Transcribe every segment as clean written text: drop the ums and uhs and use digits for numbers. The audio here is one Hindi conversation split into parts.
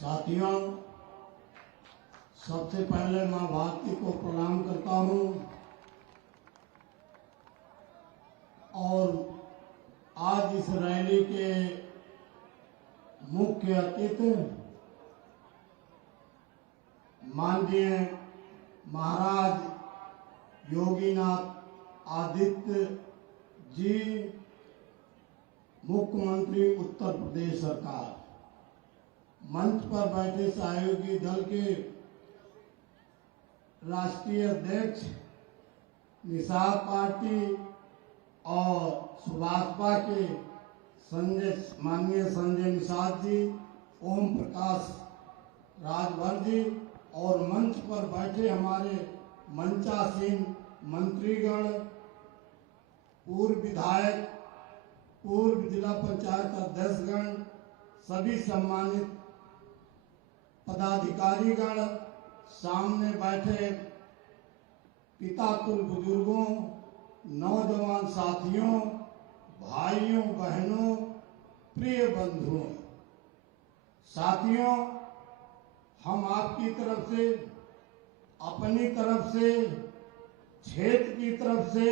साथियों, सबसे पहले मां भारती को प्रणाम करता हूं और आज इस रैली के मुख्य अतिथि माननीय महाराज योगीनाथ आदित्य जी, मुख्यमंत्री उत्तर प्रदेश सरकार, मंच पर बैठे सहयोगी दल के राष्ट्रीय अध्यक्ष, निषाद पार्टी और सुभाषपा के माननीय संजय निषाद जी, ओम प्रकाश राजभर जी और मंच पर बैठे हमारे मंचासीन मंत्रीगण, पूर्व विधायक, पूर्व जिला पंचायत अध्यक्षगण, सभी सम्मानित पदाधिकारीगण, सामने बैठे पितातुल्य बुजुर्गों, नौजवान साथियों, भाइयों बहनों, प्रिय बंधुओं, साथियों, हम आपकी तरफ से, अपनी तरफ से, क्षेत्र की तरफ से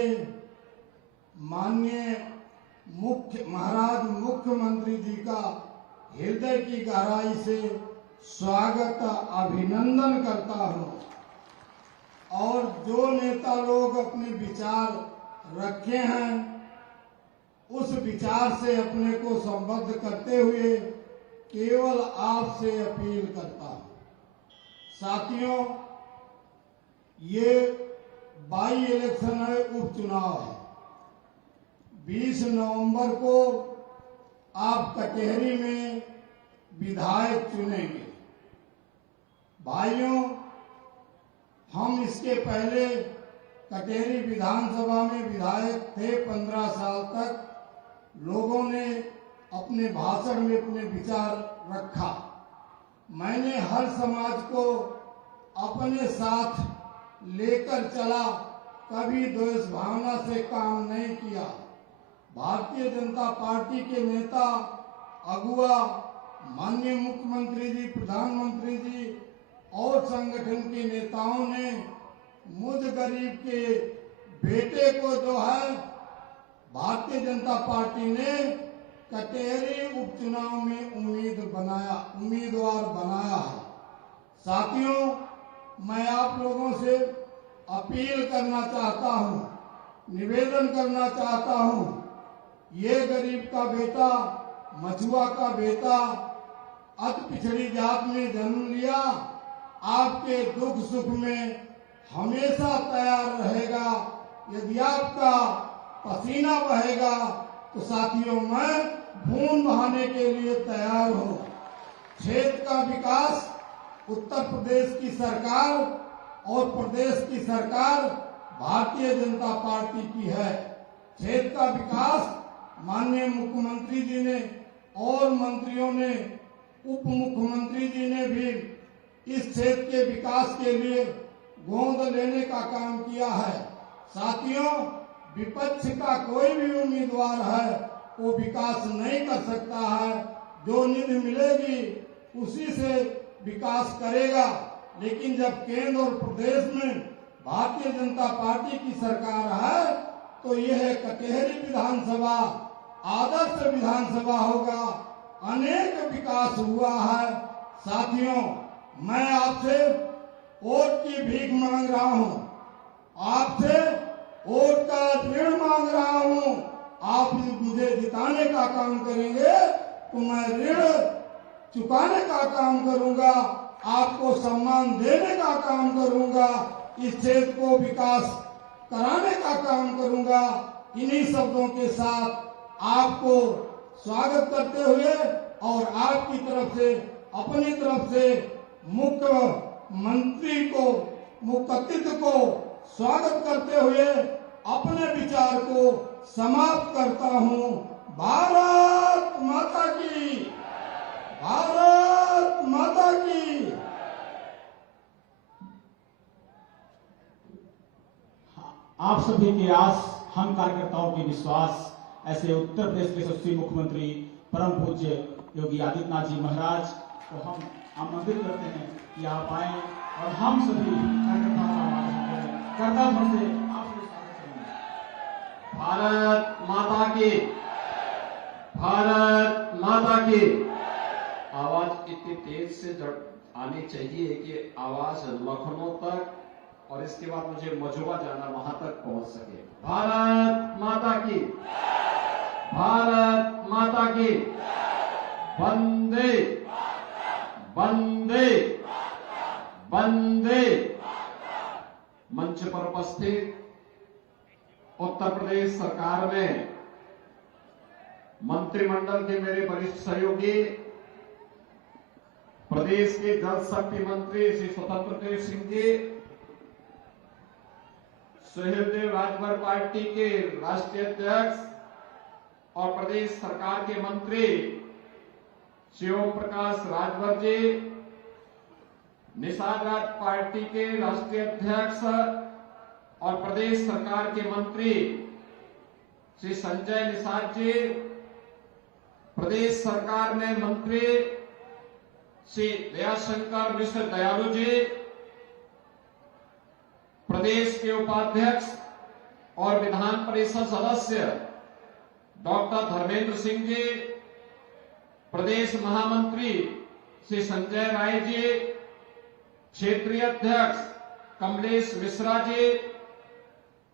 माननीय महाराज मुख्यमंत्री जी का हृदय की गहराई से स्वागत, अभिनंदन करता हूं। और जो नेता लोग अपने विचार रखे हैं, उस विचार से अपने को संबद्ध करते हुए केवल आपसे अपील करता हूं। साथियों, ये बाई इलेक्शन है, उपचुनाव है। 20 नवंबर को आप कचहरी में विधायक चुनेंगे। भाइयों, हम इसके पहले कचहरी विधानसभा में विधायक थे। 15 साल तक लोगों ने अपने भाषण में अपने विचार रखा। मैंने हर समाज को अपने साथ लेकर चला, कभी द्वेष भावना से काम नहीं किया। भारतीय जनता पार्टी के नेता, अगुआ, माननीय मुख्यमंत्री जी, प्रधानमंत्री जी और संगठन के नेताओं ने मुझ गरीब के बेटे को जो है भारतीय जनता पार्टी ने कचहरी उपचुनाव में उम्मीदवार बनाया है। साथियों, मैं आप लोगों से अपील करना चाहता हूं, निवेदन करना चाहता हूं, ये गरीब का बेटा, मछुआ का बेटा, अति पिछड़ी जात में जन्म लिया, आपके दुख सुख में हमेशा तैयार रहेगा। यदि आपका पसीना बहेगा तो साथियों, मैं खून बहाने के लिए तैयार हूं। क्षेत्र का विकास उत्तर प्रदेश की सरकार और प्रदेश की सरकार भारतीय जनता पार्टी की है। क्षेत्र का विकास माननीय मुख्यमंत्री जी ने और मंत्रियों ने, उप मुख्यमंत्री जी ने भी इस क्षेत्र के विकास के लिए गोद लेने का काम किया है। साथियों, विपक्ष का कोई भी उम्मीदवार है वो विकास नहीं कर सकता है। जो निधि मिलेगी उसी से विकास करेगा। लेकिन जब केंद्र और प्रदेश में भारतीय जनता पार्टी की सरकार है तो यह कचहरी विधानसभा आदर्श विधानसभा होगा। अनेक विकास हुआ है। साथियों, मैं आपसे वोट की भीख मांग रहा हूं, आपसे वोट का ऋण मांग रहा हूं। आप मुझे जिताने का काम करेंगे तो मैं ऋण चुकाने का काम करूंगा, आपको सम्मान देने का काम करूंगा, इस क्षेत्र को विकास कराने का काम करूंगा। इन्हीं शब्दों के साथ आपको स्वागत करते हुए और आपकी तरफ से, अपनी तरफ से मुख्यमंत्री को, मुख्य अतिथि को स्वागत करते हुए अपने विचार को समाप्त करता हूं। भारत माता की, भारत माता की। आप सभी की आस, हम कार्यकर्ताओं की विश्वास, ऐसे उत्तर प्रदेश के यशस्वी मुख्यमंत्री परम पूज्य योगी आदित्यनाथ जी महाराज को हम आमंत्रित करते हैं कि आप आए और हम सभी कार्यकर्ताओं का आवाज उठाएं। करतार से आप सभी स्वागत करेंगे। भारत माता की, भारत माता की। आवाज इतनी तेज से आनी चाहिए कि आवाज लखनऊ तक और इसके बाद मुझे मजुआ जाना, वहां तक पहुंच सके। भारत माता की, भारत माता की। वंदे वंदे वंदे। मंच पर उपस्थित उत्तर प्रदेश सरकार में मंत्रिमंडल के मेरे वरिष्ठ सहयोगी, प्रदेश के जल शक्ति मंत्री श्री स्वतंत्र देव सिंह जी, सुहेलदेव राजभर पार्टी के राष्ट्रीय अध्यक्ष और प्रदेश सरकार के मंत्री श्री ओम प्रकाश राजभर जी, निषाद राज पार्टी के राष्ट्रीय अध्यक्ष और प्रदेश सरकार के मंत्री श्री संजय निषाद जी, प्रदेश सरकार में मंत्री श्री दयाशंकर मिश्र दयालु जी, प्रदेश के उपाध्यक्ष और विधान परिषद सदस्य डॉक्टर धर्मेंद्र सिंह जी, प्रदेश महामंत्री श्री संजय राय जी, क्षेत्रीय अध्यक्ष कमलेश मिश्रा जी,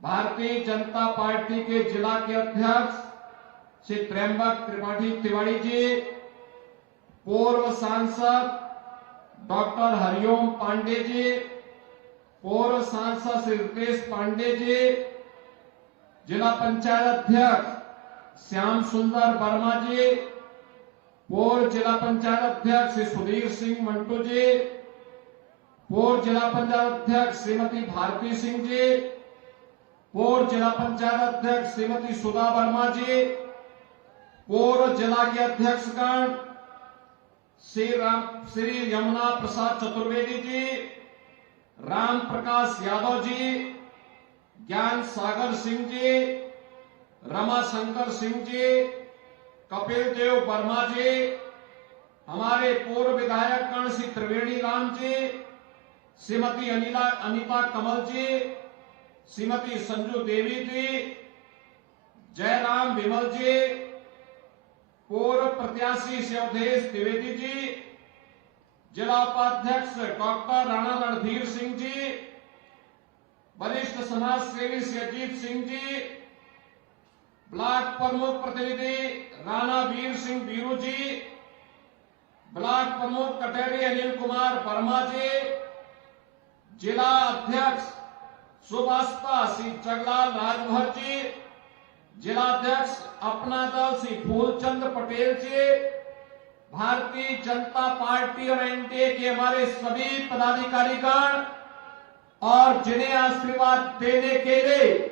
भारतीय जनता पार्टी के जिला के अध्यक्ष श्री त्र्यंबक त्रिपाठी तिवारी जी, पूर्व सांसद डॉक्टर हरिओम पांडे जी, पूर्व सांसद श्री रितेश पांडे जी, जिला पंचायत अध्यक्ष श्याम सुंदर वर्मा जी, पूर्व जिला पंचायत अध्यक्ष श्री सुधीर सिंह मंटू जी, पूर्व जिला पंचायत अध्यक्ष श्रीमती भारती सिंह जी, पूर्व जिला पंचायत अध्यक्ष श्रीमती सुधा वर्मा जी, पूर्व जिला के अध्यक्षगण श्री यमुना प्रसाद चतुर्वेदी जी, राम प्रकाश यादव जी, ज्ञान सागर सिंह जी, रमा शंकर सिंह जी, कपिल देव वर्मा जी, हमारे पूर्व विधायक गण श्री त्रिवेणी राम जी, श्रीमती अनिता कमल जी, श्रीमती संजू देवी जी, जयराम विमल जी, पूर्व प्रत्याशी शिवधेश द्विवेदी जी, जिला उपाध्यक्ष डॉक्टर राणा रणधीर सिंह जी, वरिष्ठ समाज सेवी श्री अजीत सिंह जी, ब्लॉक प्रमुख प्रतिनिधि राणा वीर सिंह बीरू जी, ब्लॉक प्रमुख कटेरी अनिल कुमार वर्मा जी, जिला अध्यक्ष सुभाषपा श्री जगलाल राजभर जी, जिलाध्यक्ष अपना दल श्री फूलचंद पटेल जी, भारतीय जनता पार्टी और एनडीए के हमारे सभी पदाधिकारीगण और जिन्हें आशीर्वाद देने के लिए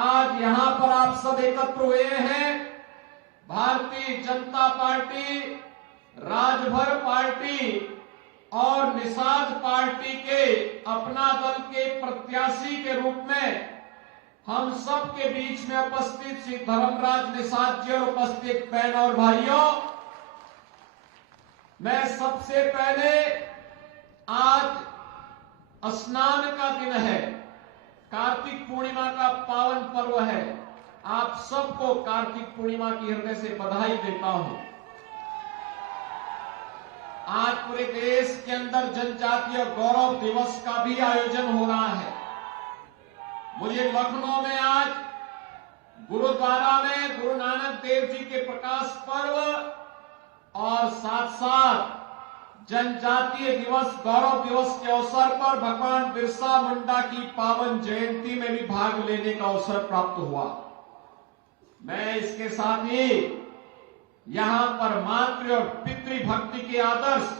आज यहां पर आप सब एकत्र हुए हैं, भारतीय जनता पार्टी, राजभर पार्टी और निषाद पार्टी के अपना दल के प्रत्याशी के रूप में हम सब के बीच में उपस्थित श्री धर्मराज निषाद जी और उपस्थित बहन और भाइयों, मैं सबसे पहले आज स्नान का दिन है, कार्तिक पूर्णिमा का पावन पर्व है। आप सबको कार्तिक पूर्णिमा की हृदय से बधाई देता हूं। आज पूरे देश के अंदर जनजातीय गौरव दिवस का भी आयोजन हो रहा है। मुझे लखनऊ में आज गुरुद्वारा में गुरु नानक देव जी के प्रकाश पर्व और साथ साथ जनजातीय दिवस गौरव दिवस के अवसर पर भगवान बिरसा मुंडा की पावन जयंती में भी भाग लेने का अवसर प्राप्त हुआ। मैं इसके साथ ही यहां पर मातृ और पितृ भक्ति के आदर्श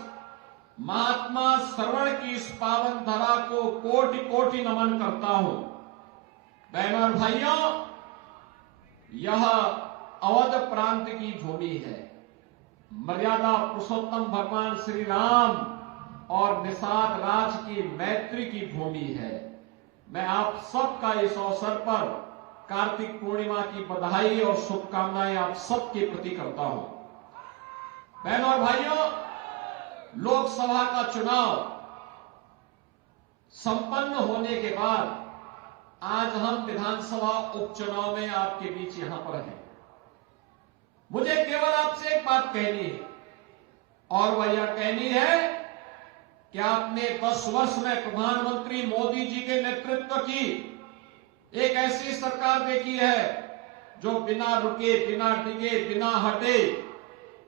महात्मा श्रवण की इस पावन धरा को कोटि कोटि नमन करता हूं। बहनों और भाइयों, यह अवध प्रांत की भूमि है। मर्यादा पुरुषोत्तम भगवान श्री राम और निषाद राज की मैत्री की भूमि है। मैं आप सबका इस अवसर पर कार्तिक पूर्णिमा की बधाई और शुभकामनाएं आप सबके प्रति करता हूं। बहनों और भाइयों, लोकसभा का चुनाव संपन्न होने के बाद आज हम विधानसभा उपचुनाव में आपके बीच यहां पर हैं। मुझे केवल आपसे एक बात कहनी है और वह यह कहनी है कि आपने 10 वर्ष में प्रधानमंत्री मोदी जी के नेतृत्व की एक ऐसी सरकार देखी है जो बिना रुके, बिना डिगे, बिना हटे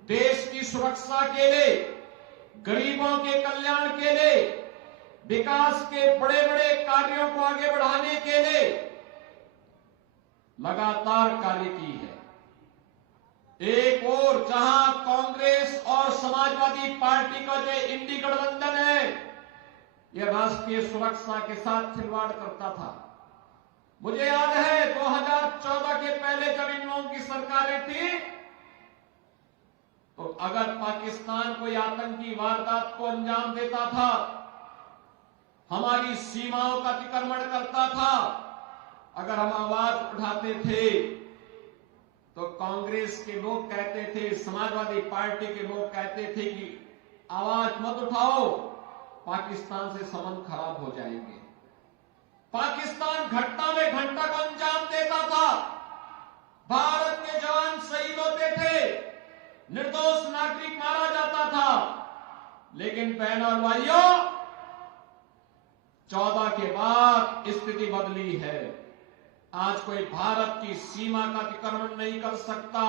देश की सुरक्षा के लिए, गरीबों के कल्याण के लिए, विकास के बड़े बड़े कार्यों को आगे बढ़ाने के लिए लगातार कार्य की है। एक और जहां कांग्रेस और समाजवादी पार्टी का जो इंडी गठबंधन है, यह राष्ट्रीय सुरक्षा के साथ खिलवाड़ करता था। मुझे याद है 2014 के पहले जब इन लोगों की सरकारें थी तो अगर पाकिस्तान कोई आतंकी वारदात को अंजाम देता था, हमारी सीमाओं का अतिक्रमण करता था, अगर हम आवाज उठाते थे तो कांग्रेस के लोग कहते थे, समाजवादी पार्टी के लोग कहते थे कि आवाज मत उठाओ, पाकिस्तान से संबंध खराब हो जाएंगे। पाकिस्तान घटना में घंटा को अंजाम देता था, भारत के जवान शहीद होते थे, निर्दोष नागरिक मारा जाता था। लेकिन बहनों और भाइयों, 14 के बाद स्थिति बदली है। आज कोई भारत की सीमा का अतिक्रमण नहीं कर सकता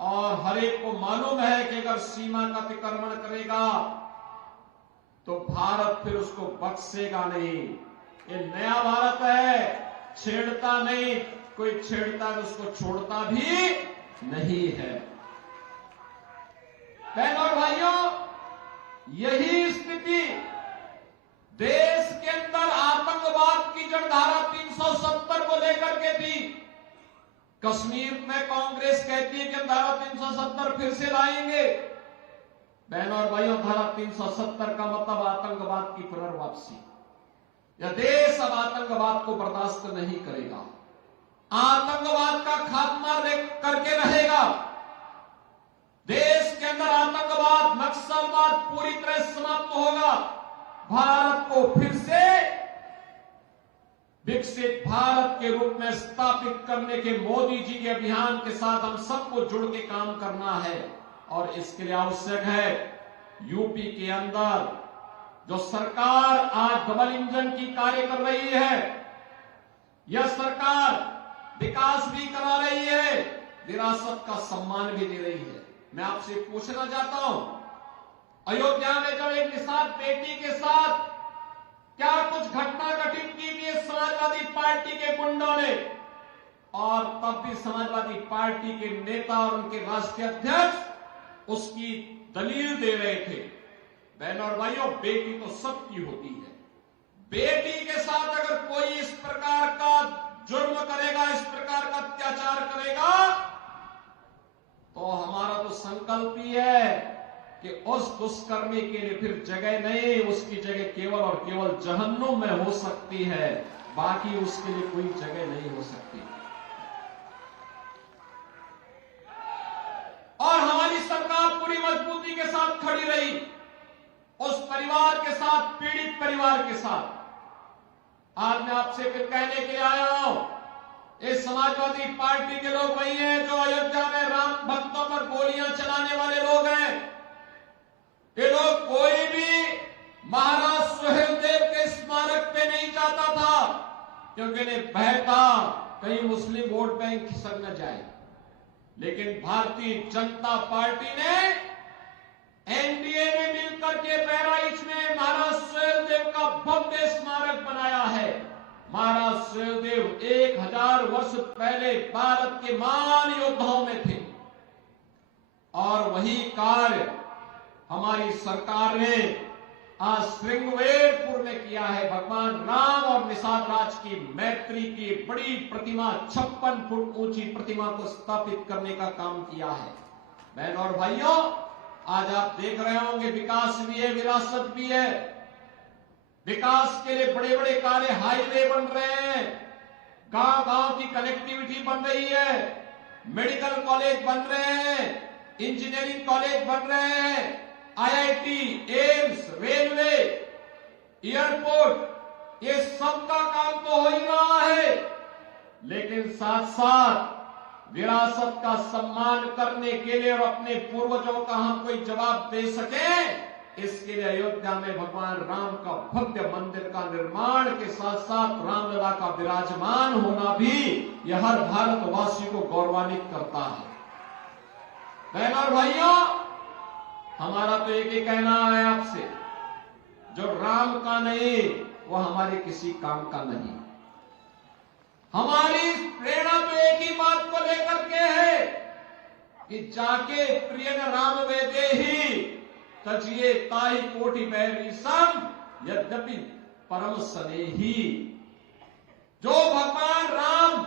और हर एक को मालूम है कि अगर सीमा का अतिक्रमण करेगा तो भारत फिर उसको बख्शेगा नहीं। ये नया भारत है, छेड़ता नहीं, कोई छेड़ता है तो उसको छोड़ता भी नहीं है। बहनों और भाइयों, यही स्थिति देश के अंदर आतंकवाद की जड़धारा 370 को लेकर के थी। कश्मीर में कांग्रेस कहती है कि धारा 370 फिर से लाएंगे। बहनों और भाइयों, धारा 370 का मतलब आतंकवाद की पुनर्वापसी। यह देश अब आतंकवाद को बर्दाश्त नहीं करेगा, आतंकवाद का खात्मा करके रहेगा। देश के अंदर आतंकवाद, नक्सलवाद पूरी तरह समाप्त होगा। भारत को फिर से विकसित भारत के रूप में स्थापित करने के मोदी जी के अभियान के साथ हम सबको जुड़ के काम करना है और इसके लिए आवश्यक है यूपी के अंदर जो सरकार आज डबल इंजन की कार्य कर रही है, यह सरकार विकास भी करा रही है, विरासत का सम्मान भी दे रही है। मैं आपसे पूछना चाहता हूं, अयोध्या में जब एक निषाद बेटी के साथ क्या कुछ घटना घटित की थी समाजवादी पार्टी के गुंडों ने, और तब भी समाजवादी पार्टी के नेता और उनके राष्ट्रीय अध्यक्ष उसकी दलील दे रहे थे। बहनों और भाइयों, बेटी तो सबकी होती है। बेटी के साथ अगर कोई इस प्रकार का जुर्म करेगा, इस प्रकार का अत्याचार करेगा, तो हमारा तो संकल्प ही है कि उस दुष्कर्मी के लिए फिर जगह नहीं, उसकी जगह केवल और केवल जहन्नुम में हो सकती है, बाकी उसके लिए कोई जगह नहीं हो सकती। और हमारी सरकार पूरी मजबूती के साथ खड़ी रही उस परिवार के साथ, पीड़ित परिवार के साथ। आज मैं आपसे फिर कहने के लिए आया हूं, इस समाजवादी पार्टी के लोग वही हैं जो अयोध्या में राम भक्तों पर गोलियां चलाने वाले लोग हैं। ये लोग कोई भी महाराज सुहेलदेव के स्मारक पे नहीं जाता था, क्योंकि इन्हें भय था कहीं मुस्लिम वोट बैंक खिसक न जाए। लेकिन भारतीय जनता पार्टी ने एनडीए में मिलकर के बहराइच में महाराज सुहेलदेव का भव्य स्मारक बनाया है। महाराज सुहेलदेव 1000 वर्ष पहले भारत के महान योद्धाओं में थे और वही कार्य हमारी सरकार ने आज श्रृंगवेरपुर में किया है। भगवान राम और निषाद राज की मैत्री की बड़ी प्रतिमा, 56 फुट ऊंची प्रतिमा को स्थापित करने का काम किया है। बहनों और भाइयों, आज आप देख रहे होंगे विकास भी है, विरासत भी है। विकास के लिए बड़े बड़े कार्य, हाईवे बन रहे हैं, गांव गांव की कनेक्टिविटी बन रही है, मेडिकल कॉलेज बन रहे हैं, इंजीनियरिंग कॉलेज बन रहे हैं, आईआईटी, एम्स, रेलवे, एयरपोर्ट, ये सबका काम तो हो ही रहा है, लेकिन साथ साथ विरासत का सम्मान करने के लिए और अपने पूर्वजों का हम कोई जवाब दे सके, इसके लिए अयोध्या में भगवान राम का भव्य मंदिर का निर्माण के साथ साथ रामलला का विराजमान होना भी यह हर भारतवासी को गौरवान्वित करता है। बहनों और भाइयों, हमारा तो एक ही कहना है आपसे, जो राम का नहीं वो हमारे किसी काम का नहीं। हमारी प्रेरणा तो एक ही बात को लेकर के है कि जाके प्रिय राम वेदे ही तजिए ताई कोटि बैरी सम यद्यपि परम स्नेही। जो भगवान राम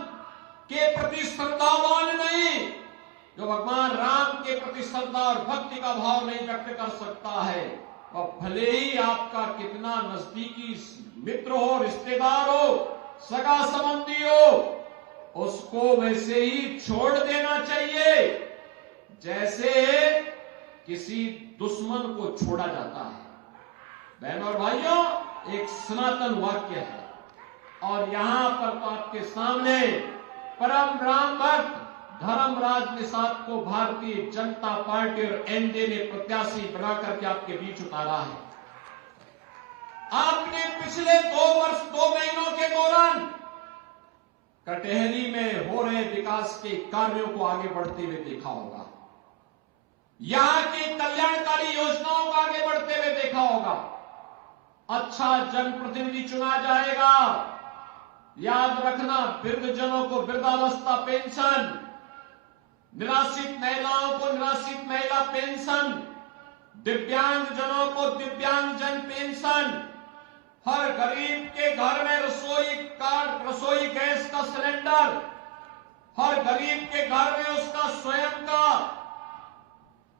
के प्रति श्रद्धावान नहीं, जो भगवान राम के प्रति श्रद्धा और भक्ति का भाव नहीं व्यक्त कर सकता है, और भले ही आपका कितना नजदीकी मित्र हो, रिश्तेदार हो, सगा संबंधी हो, उसको वैसे ही छोड़ देना चाहिए जैसे किसी दुश्मन को छोड़ा जाता है। बहनों और भाइयों, एक सनातन वाक्य है, और यहां पर तो आपके सामने परम राम भक्त धर्मराज निषाद को भारतीय जनता पार्टी और एनडीए ने प्रत्याशी बनाकर के आपके बीच उतारा है। आपने पिछले 2 वर्ष 2 महीनों के दौरान कटहरी में हो रहे विकास के कार्यों को आगे बढ़ते हुए देखा होगा, यहां की कल्याणकारी योजनाओं को आगे बढ़ते हुए देखा होगा। अच्छा जनप्रतिनिधि चुना जाएगा, याद रखना, वृद्धजनों को वृद्धावस्था पेंशन, निराश्रित महिलाओं को निराश्रित महिला पेंशन, दिव्यांग जनों को दिव्यांगजन पेंशन, हर गरीब के घर में रसोई कार्ड, रसोई गैस का सिलेंडर, हर गरीब के घर में उसका स्वयं का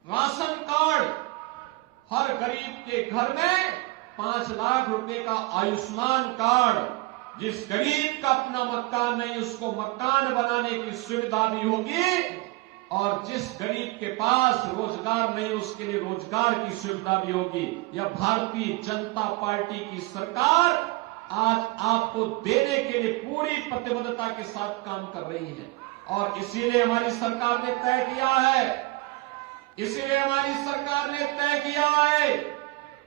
राशन कार्ड, हर गरीब के घर में 5 लाख रुपए का आयुष्मान कार्ड, जिस गरीब का अपना मकान नहीं उसको मकान बनाने की सुविधा भी होगी, और जिस गरीब के पास रोजगार नहीं उसके लिए रोजगार की सुविधा भी होगी। यह भारतीय जनता पार्टी की सरकार आज आपको देने के लिए पूरी प्रतिबद्धता के साथ काम कर रही है, और इसीलिए हमारी सरकार ने तय किया है, इसीलिए हमारी सरकार ने तय किया है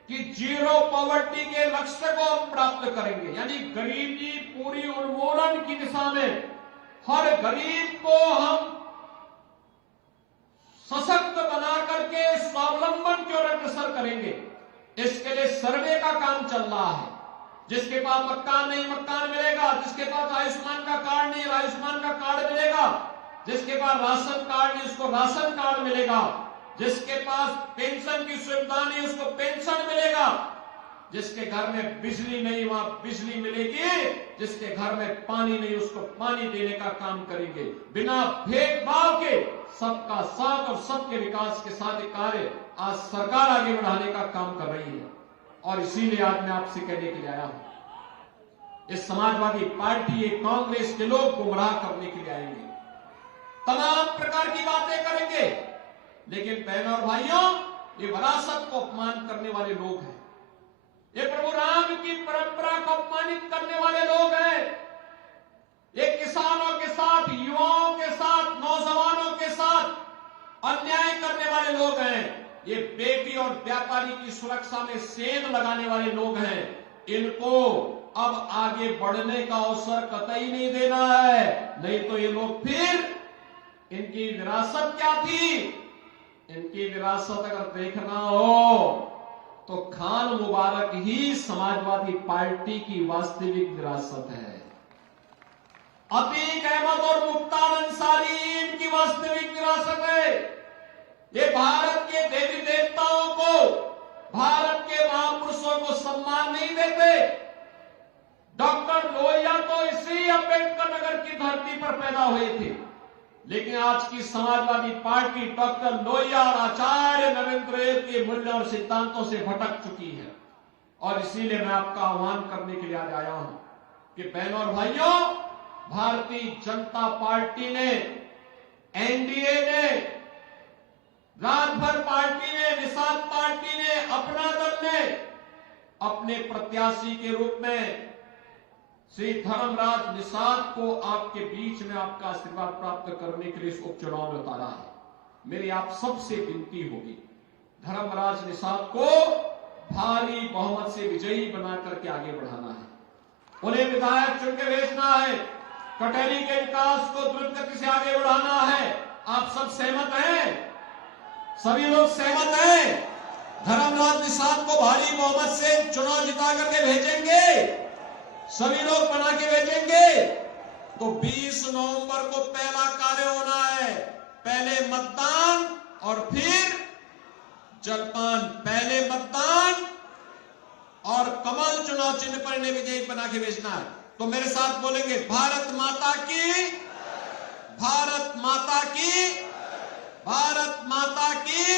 कि जीरो पॉवर्टी के लक्ष्य को हम प्राप्त करेंगे, यानी गरीबी पूरी उन्मूलन की दिशा में हर गरीब को हम सशक्त बना करके स्वावलंबन की ओर अग्रसर करेंगे। इसके लिए सर्वे का काम चल रहा है। जिसके पास मकान नहीं मकान मिलेगा, जिसके पास आयुष्मान का कार्ड नहीं आयुष्मान का कार्ड मिलेगा, जिसके पास राशन कार्ड नहीं उसको राशन कार्ड मिलेगा, जिसके पास पेंशन की सुविधा नहीं उसको पेंशन मिलेगा, जिसके घर में बिजली नहीं वहां बिजली मिलेगी, जिसके घर में पानी नहीं उसको पानी देने का काम करेंगे। बिना भेदभाव के सबका साथ और सबके विकास के साथ कार्य आज सरकार आगे बढ़ाने का काम कर रही है, और इसीलिए आज मैं आपसे कहने के लिए आया हूं। इस समाजवादी पार्टी, कांग्रेस के लोग गुमराह करने के लिए आएंगे, तमाम प्रकार की बातें करेंगे, लेकिन बहनों और भाइयों, ये विरासत को अपमान करने वाले लोग हैं, ये प्रभु राम की परंपरा को अपमानित करने वाले लोग हैं, ये किसानों के साथ, युवाओं के साथ, नौजवानों के साथ अन्याय करने वाले लोग हैं, ये बेटी और व्यापारी की सुरक्षा में सेंध लगाने वाले लोग हैं। इनको अब आगे बढ़ने का अवसर कतई नहीं देना है, नहीं तो ये लोग फिर, इनकी विरासत क्या थी, इनकी विरासत अगर देखना हो तो खान मुबारक ही समाजवादी पार्टी की वास्तविक विरासत है। अतीक अहमद और मुख्तार अंसारी इनकी वास्तविक विरासत है। ये भारत के देवी देवताओं को, भारत के महापुरुषों को सम्मान नहीं देते। डॉक्टर लोहिया तो इसी अम्बेडकर नगर की धरती पर पैदा हुए थे, लेकिन आज की समाजवादी पार्टी डॉक्टर लोहिया और आचार्य नरेंद्र के मूल्य और सिद्धांतों से भटक चुकी है, और इसीलिए मैं आपका आह्वान करने के लिए आज आया हूं कि बहनों और भाइयों, भारतीय जनता पार्टी ने, एनडीए ने, राजभर पार्टी ने, निषाद पार्टी अपने प्रत्याशी के रूप में श्री धर्मराज निषाद को आपके बीच में आपका आशीर्वाद प्राप्त करने के लिए इस उपचुनाव में उतारा है। मेरी आप सबसे विनती होगी, धर्मराज निषाद को भारी बहुमत से विजयी बना करके आगे बढ़ाना है। उन्हें विधायक चुन के भेजना है। कटहरी के विकास को द्रुत गति से आगे बढ़ाना है। आप सब सहमत हैं? सभी लोग सहमत हैं? धर्मराज निषाद को भारी बहुमत से चुनाव जिता करके भेजेंगे, सभी लोग बना के भेजेंगे। तो 20 नवंबर को पहला कार्य होना है, पहले मतदान और फिर जलपान। पहले मतदान और कमल चुनाव चिन्ह पर इन्हें विजयी बना के भेजना है। तो मेरे साथ बोलेंगे, भारत माता की, भारत माता की, भारत माता की।